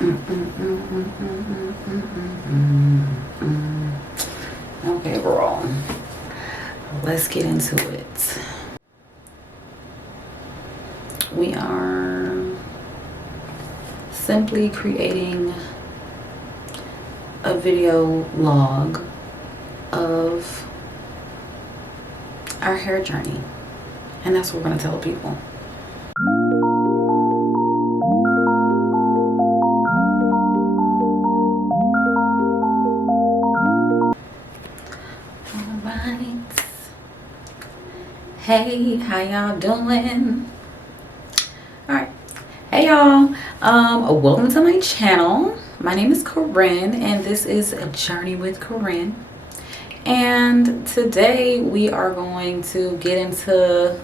Okay, girl. Let's get into it. We are simply creating a video log of our hair journey. And that's what we're going to tell people. Alright. Hey, how y'all doing? Alright. Hey y'all. Welcome to my channel. My name is Corinne and this is A Journey with Corinne. And today we are going to get into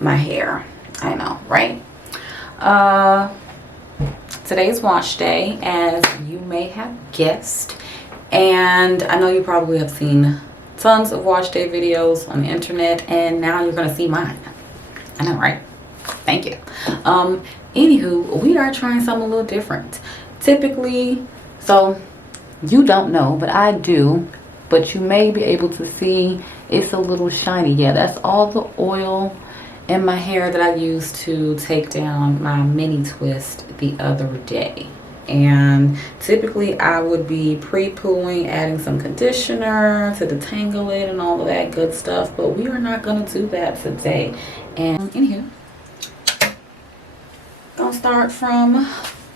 my hair. I know, right? Today's wash day, as you may have guessed, and I know you probably have seen tons of wash day videos on the internet, and now you're gonna see mine. I know, right? Thank you. Anywho, we are trying something a little different. Typically, so you don't know, but I do, but you may be able to see it's a little shiny. Yeah, that's all the oil in my hair that I used to take down my mini twist the other day. And typically I would be pre-pooing, adding some conditioner to detangle it and all of that good stuff, but we are not going to do that today. And anywho, gonna start from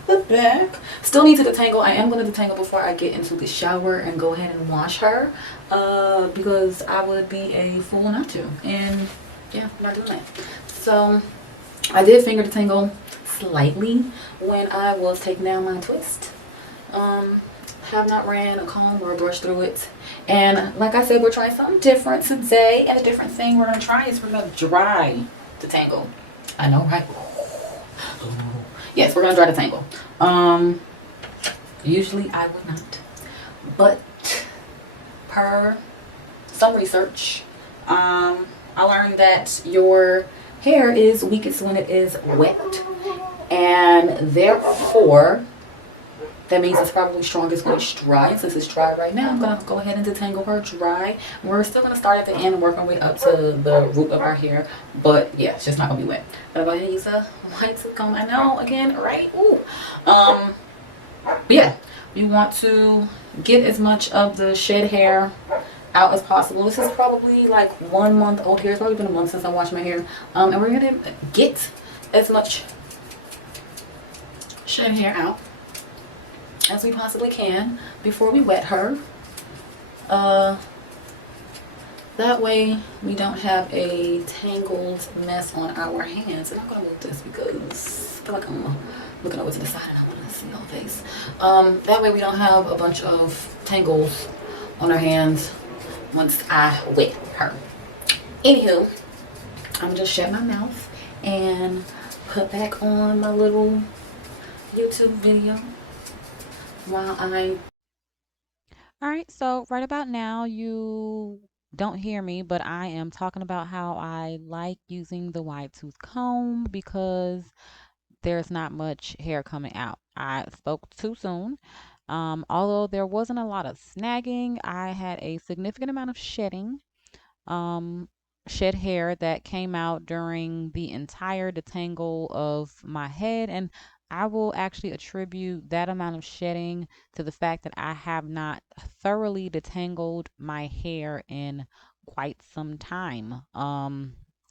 the back. Still need to detangle. I am going to detangle before I get into the shower and go ahead and wash her, because I would be a fool not to. And yeah, I'm not doing that. So I did finger detangle slightly when I was taking down my twist. Have not ran a comb or a brush through it. And like I said, we're trying something different today. And a different thing we're gonna try is we're gonna dry detangle. I know, right? Yes, we're gonna dry detangle. Usually I would not, but per some research, I learned that your hair is weakest when it is wet, and therefore that means it's probably strongest when it's dry. And since it's dry right now, I'm gonna go ahead and detangle her dry. We're still gonna start at the end and work our way up to the root of our hair, but yeah, it's just not gonna be wet. But I'm gonna use a white tooth comb. I know, again, right? Ooh. Yeah, you want to get as much of the shed hair out as possible. This is probably like 1 month old hair. It's probably been a month since I washed my hair. And we're gonna get as much shed hair out as we possibly can before we wet her. That way we don't have a tangled mess on our hands. And I'm gonna move this because I feel like I'm looking over to the side and I want to see all face. That way we don't have a bunch of tangles on our hands once I wet her. Anywho, I'm gonna just shut my mouth and put back on my little YouTube video while I... All right, so right about now, you don't hear me, but I am talking about how I like using the wide tooth comb because there's not much hair coming out. I spoke too soon. Although there wasn't a lot of snagging, I had a significant amount of um, shed hair that came out during the entire detangle of my head. And I will actually attribute that amount of shedding to the fact that I have not thoroughly detangled my hair in quite some time.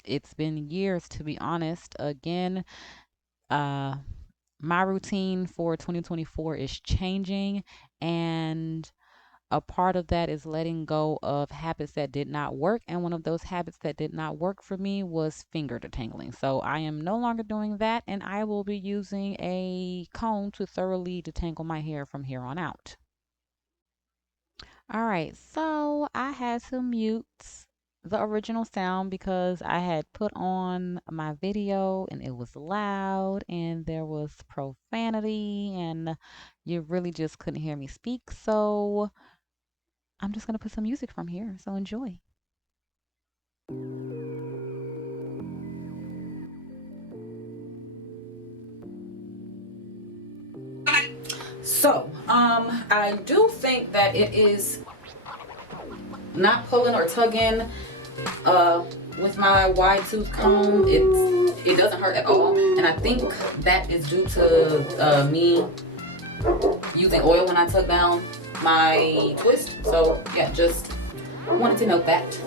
It's been years, to be honest. Again, uh, my routine for 2024 is changing, and a part of that is letting go of habits that did not work. And one of those habits that did not work for me was finger detangling. So I am no longer doing that, and I will be using a comb to thoroughly detangle my hair from here on out. All right, so I had to mute the original sound because I had put on my video and it was loud and there was profanity and you really just couldn't hear me speak. So I'm just going to put some music from here. So enjoy. So, I do think that it is not pulling or tugging with my wide tooth comb. It doesn't hurt at all, and I think that is due to me using oil when I tug down my twist. So yeah, just wanted to note that.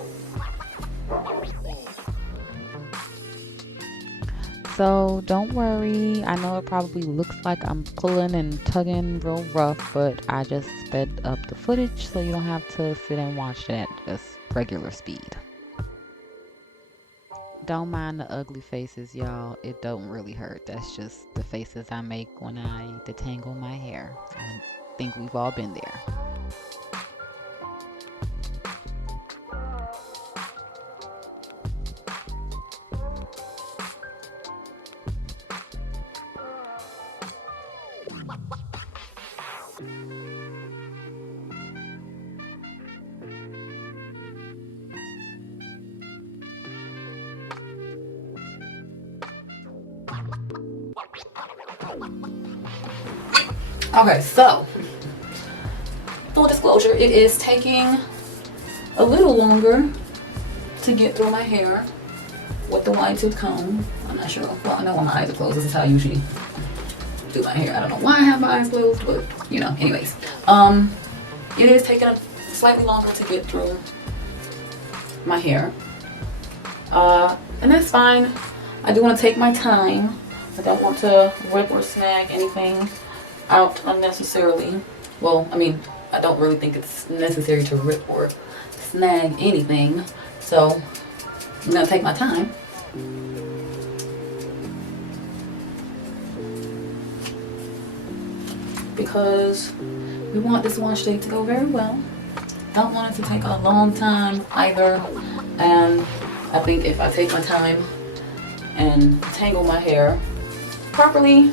So don't worry. I know it probably looks like I'm pulling and tugging real rough, but I just sped up the footage so you don't have to sit and watch it at just regular speed. Don't mind the ugly faces, y'all. It don't really hurt. That's just the faces I make when I detangle my hair. I think we've all been there. Okay, so full disclosure, it is taking a little longer to get through my hair with the wide tooth comb. I'm not sure. Well, I know when my eyes are closed. This is how I usually do my hair. I don't know why I have my eyes closed, but you know. Anyways, it is taking slightly longer to get through my hair, and that's fine. I do want to take my time. I don't want to rip or snag anything out unnecessarily. Well, I mean, I don't really think it's necessary to rip or snag anything, so I'm gonna take my time. Because we want this wash day to go very well. Don't want it to take a long time either, and I think if I take my time and tangle my hair properly,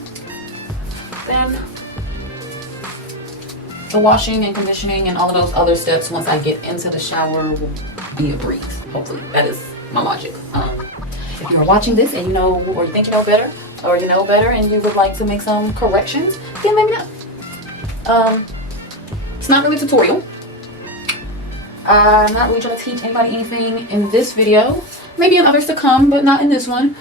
then the washing and conditioning and all of those other steps once I get into the shower will be a breeze. Hopefully, that is my logic. If you're watching this and you know, or you think you know better, or you know better and you would like to make some corrections, then let me know. It's not really a tutorial. I'm not really trying to teach anybody anything in this video. Maybe in others to come, but not in this one.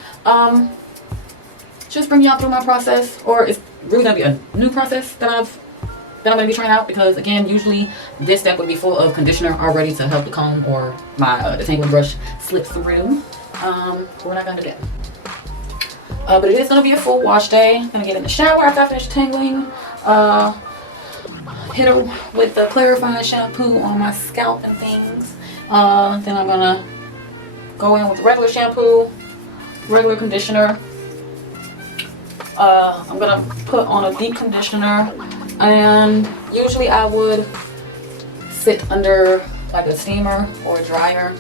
Just bring y'all through my process, or it's really gonna be a new process that I'm gonna be trying out, because again, usually this step would be full of conditioner already to help the comb or my detangling brush slip through. We're not gonna do that. But it is gonna be a full wash day. I'm gonna get in the shower after I finish tangling. Hit her with the clarifying shampoo on my scalp and things. Then I'm gonna go in with regular shampoo, regular conditioner. I'm gonna put on a deep conditioner, and usually I would sit under like a steamer or a dryer,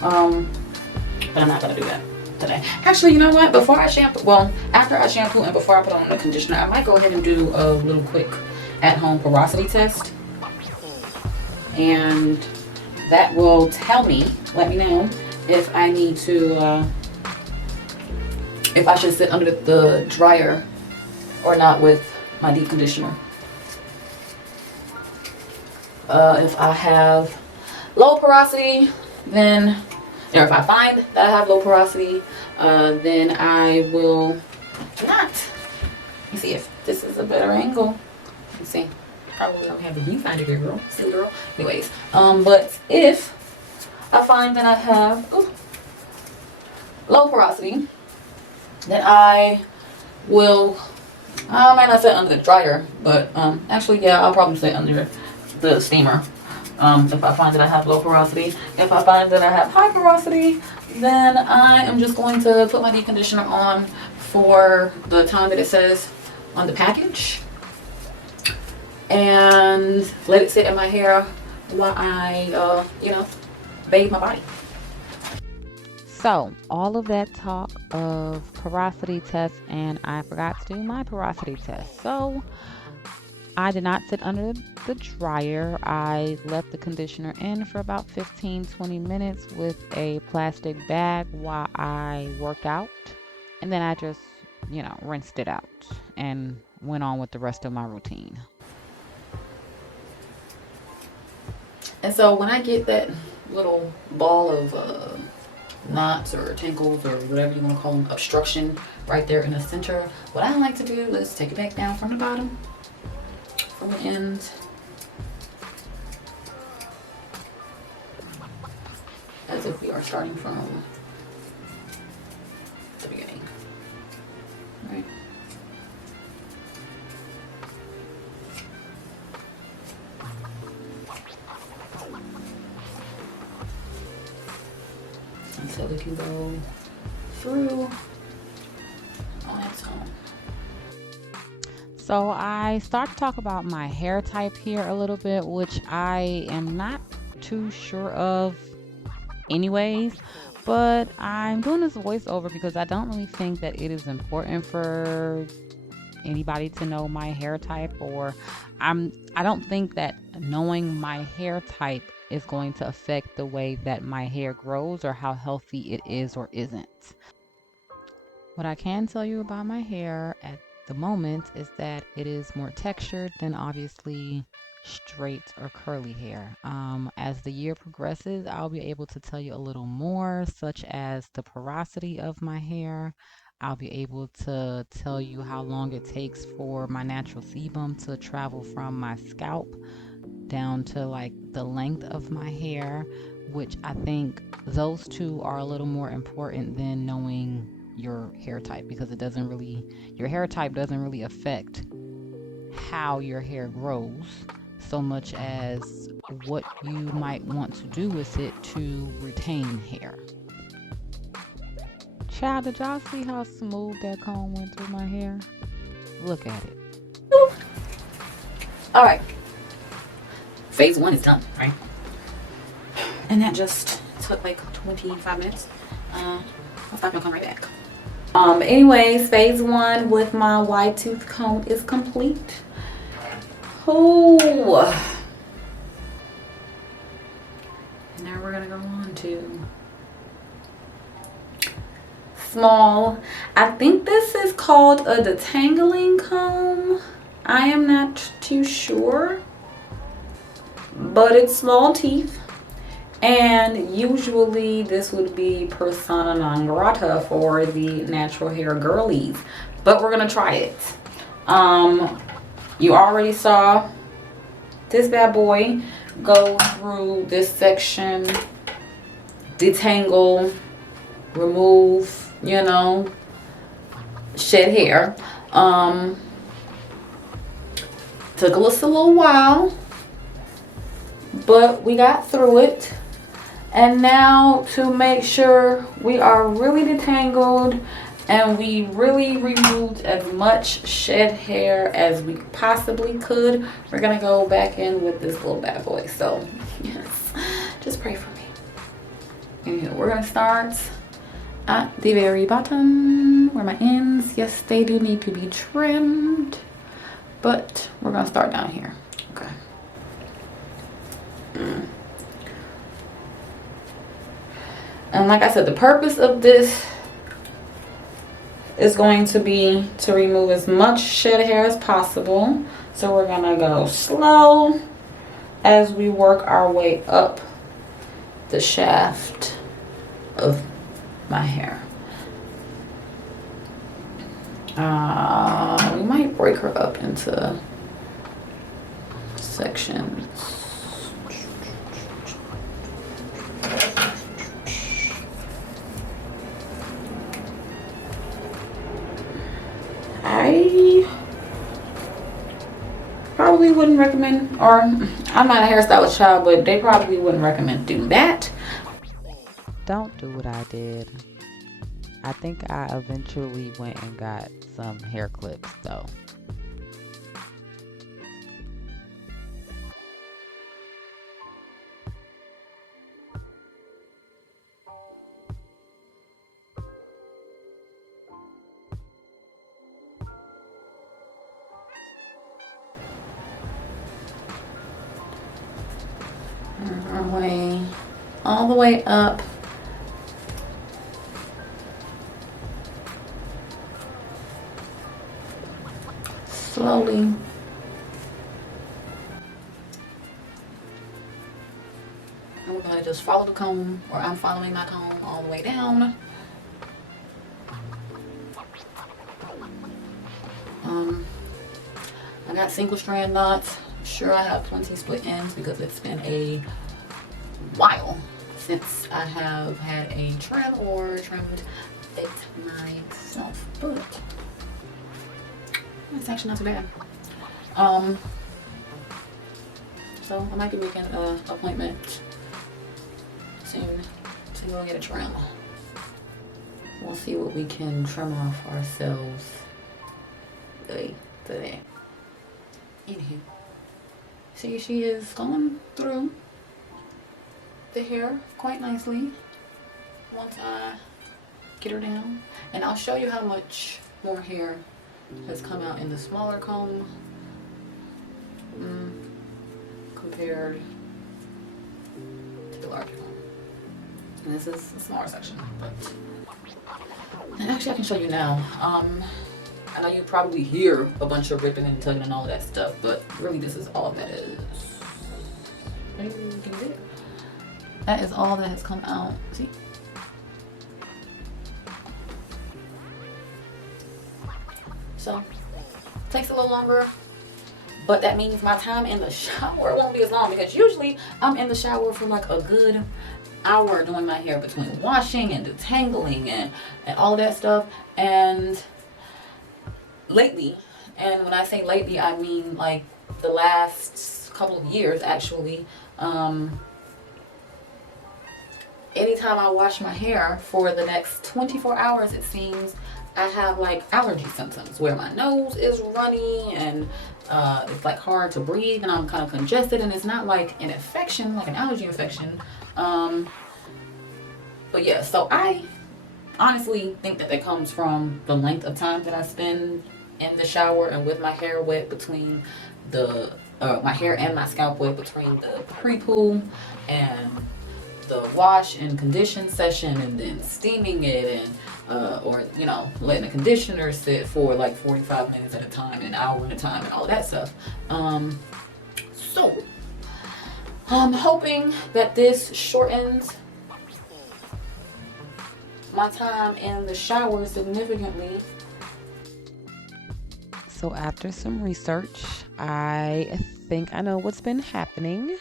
but I'm not gonna do that today. Actually, you know what? Before I shampoo, well, after I shampoo and before I put on the conditioner, I might go ahead and do a little quick at-home porosity test, and that will tell me, let me know if I need to, if I should sit under the dryer or not with my deep conditioner. If I have low porosity, then, or if I find that I have low porosity, then I will not. Let me see if this is a better angle. Let's see. Probably don't have the viewfinder here, girl. See, girl. Anyways, but if I find that I have low porosity, then I might not sit under the dryer, but actually, yeah, I'll probably sit under the steamer. If I find that I have low porosity. If I find that I have high porosity, then I am just going to put my deep conditioner on for the time that it says on the package, and let it sit in my hair while I, bathe my body. So, all of that talk of porosity tests, and I forgot to do my porosity test. So, I did not sit under the dryer. I left the conditioner in for about 15-20 minutes with a plastic bag while I worked out. And then I just, rinsed it out and went on with the rest of my routine. And so when I get that little ball of knots or tangles or whatever you want to call them, obstruction right there in the center, what I like to do is take it back down from the bottom, from the ends, as if we are starting from the beginning. Right. And so we can go through on its own. So I start to talk about my hair type here a little bit, which I am not too sure of anyways, but I'm doing this voiceover because I don't really think that it is important for anybody to know my hair type, or I don't think that knowing my hair type is going to affect the way that my hair grows or how healthy it is or isn't. What I can tell you about my hair at the moment is that it is more textured than obviously straight or curly hair. As the year progresses, I'll be able to tell you a little more, such as the porosity of my hair. I'll be able to tell you how long it takes for my natural sebum to travel from my scalp down to like the length of my hair, which I think those two are a little more important than knowing your hair type, because your hair type doesn't really affect how your hair grows so much as what you might want to do with it to retain hair. Child, did y'all see how smooth that comb went through my hair? Look at it. All right, phase one is done, right? And that just took like 25 minutes. I'll stop and come right back. Anyways, phase one with my wide tooth comb is complete. Oh, now we're gonna go on to small. I think this is called a detangling comb. I am not too sure, but it's small teeth. And usually this would be persona non grata for the natural hair girlies, but we're gonna try it. You already saw this bad boy go through this section, detangle, remove, shed hair. Took us a little while, but we got through it. And now to make sure we are really detangled and we really removed as much shed hair as we possibly could, we're gonna go back in with this little bad boy. So yes, just pray for me. And we're gonna start at the very bottom where my ends, yes, they do need to be trimmed, but we're gonna start down here. Okay. And like I said, the purpose of this is going to be to remove as much shed hair as possible. So we're gonna go slow as we work our way up the shaft of my hair. We might break her up into sections. I probably wouldn't recommend, or I'm not a hairstylist child, but they probably wouldn't recommend doing that. Don't do what I did. I think I eventually went and got some hair clips though. Our way all the way up. slowly. And we're going to just follow the comb, or I'm following my comb all the way down. I got single strand knots. I'm sure I have plenty split ends because it's been a while since I have had a trim or trimmed it myself, but it's actually not too bad. So I might be making an appointment soon to go get a trim. We'll see what we can trim off ourselves today. Anywho, see, she is going through the hair quite nicely once I get her down, and I'll show you how much more hair has come out in the smaller comb compared to the larger comb. And this is a smaller section, but and actually I can show you now. I know you probably hear a bunch of ripping and tugging and all of that stuff, but really this is all that is. Maybe you can see it. That is all that has come out. See? So, takes a little longer, but that means my time in the shower won't be as long, because usually I'm in the shower for like a good hour doing my hair between washing and detangling and all that stuff. And lately, and when I say lately, I mean like the last couple of years actually, anytime I wash my hair for the next 24 hours, it seems I have like allergy symptoms where my nose is runny and it's like hard to breathe and I'm kind of congested, and it's not like an infection, like an allergy infection. But yeah, so I honestly think that comes from the length of time that I spend in the shower and with my hair wet between the my hair and my scalp wet between the pre-poo and the wash and condition session, and then steaming it, and or you know, letting the conditioner sit for like 45 minutes at a time, an hour at a time, and all of that stuff. So I'm hoping that this shortens my time in the shower significantly. So after some research, I think I know what's been happening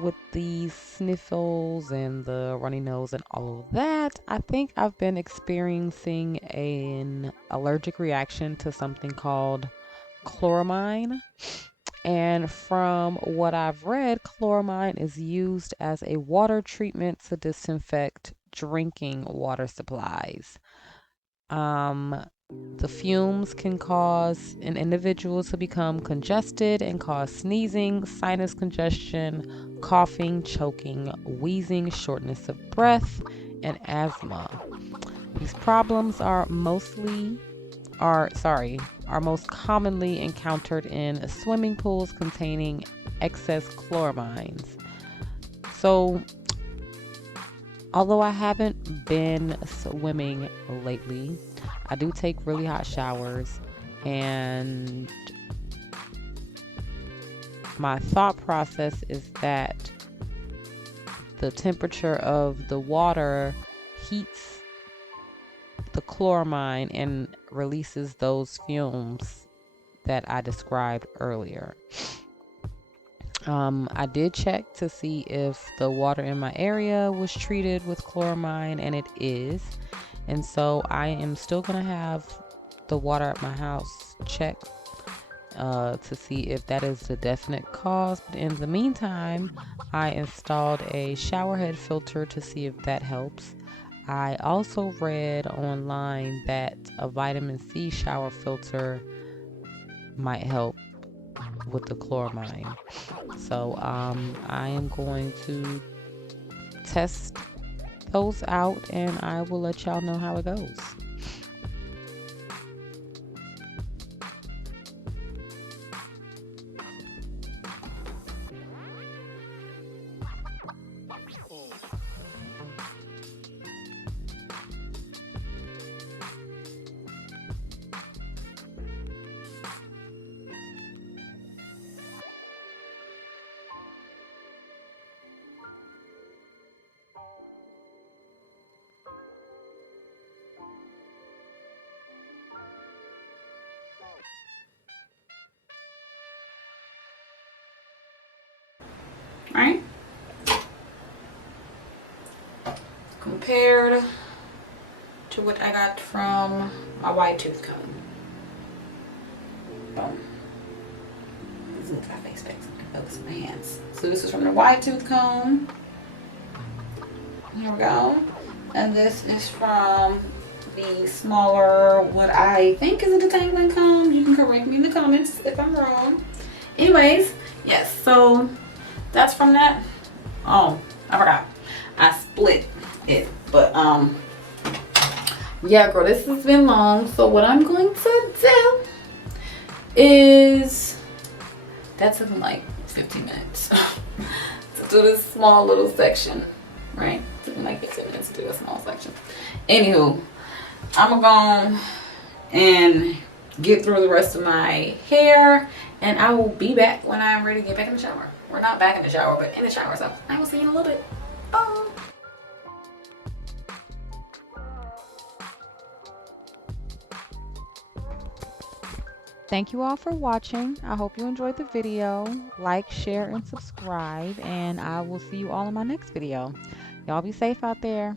with the sniffles and the runny nose and all of that. I think I've been experiencing an allergic reaction to something called chloramine. And from what I've read, chloramine is used as a water treatment to disinfect drinking water supplies. Um, the fumes can cause an individual to become congested and cause sneezing, sinus congestion, coughing, choking, wheezing, shortness of breath, and asthma. These problems are most commonly encountered in swimming pools containing excess chloramines. So, although I haven't been swimming lately, I do take really hot showers, and my thought process is that the temperature of the water heats the chloramine and releases those fumes that I described earlier. I did check to see if the water in my area was treated with chloramine, and it is. And so I am still going to have the water at my house checked to see if that is the definite cause. But in the meantime, I installed a shower head filter to see if that helps. I also read online that a vitamin C shower filter might help with the chloramine. So I am going to test those out, and I will let y'all know how it goes. right? Compared to what I got from my white tooth comb. Boom. This is my face pics. Focus on my hands. So this is from the white tooth comb. Here we go. And this is from the smaller, what I think is a detangling comb. You can correct me in the comments if I'm wrong. Anyways, yes, so that's from that. Oh, I forgot. I split it. But yeah, girl, this has been long. So what I'm going to do is, that took me like 15 minutes to do this small little section, right? It took me like 15 minutes to do a small section. Anywho, I'm gonna go and get through the rest of my hair, and I will be back when I'm ready to get back in the shower. We're not back in the shower, but in the shower, so I will see you in a little bit. Bye. Thank you all for watching. I hope you enjoyed the video. Like, share, and subscribe, and I will see you all in my next video. Y'all be safe out there.